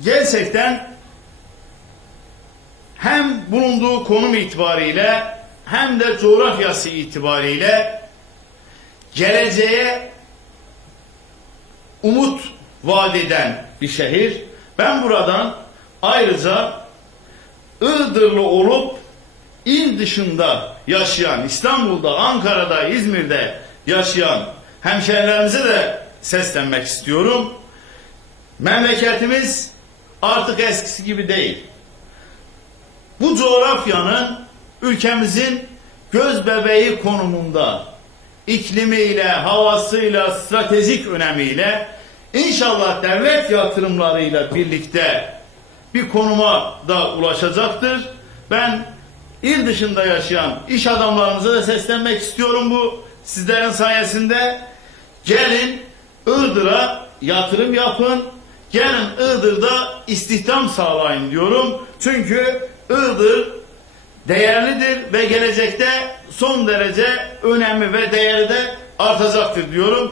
gerçekten hem bulunduğu konum itibariyle hem de coğrafyası itibariyle geleceğe umut vaat eden bir şehir. Ben buradan ayrıca Iğdırlı olup il dışında yaşayan, İstanbul'da, Ankara'da, İzmir'de yaşayan hemşehrilerimize de seslenmek istiyorum. Memleketimiz artık eskisi gibi değil. Bu coğrafyanın ülkemizin göz bebeği konumunda iklimiyle, havasıyla, stratejik önemiyle inşallah devlet yatırımlarıyla birlikte bir konuma da ulaşacaktır. Ben il dışında yaşayan iş adamlarımıza da seslenmek istiyorum bu sizlerin sayesinde. Gelin Iğdır'a yatırım yapın. Gelin Iğdır'da istihdam sağlayın diyorum. Çünkü Iğdır değerlidir ve gelecekte son derece önemli ve değeri de artacaktır diyorum.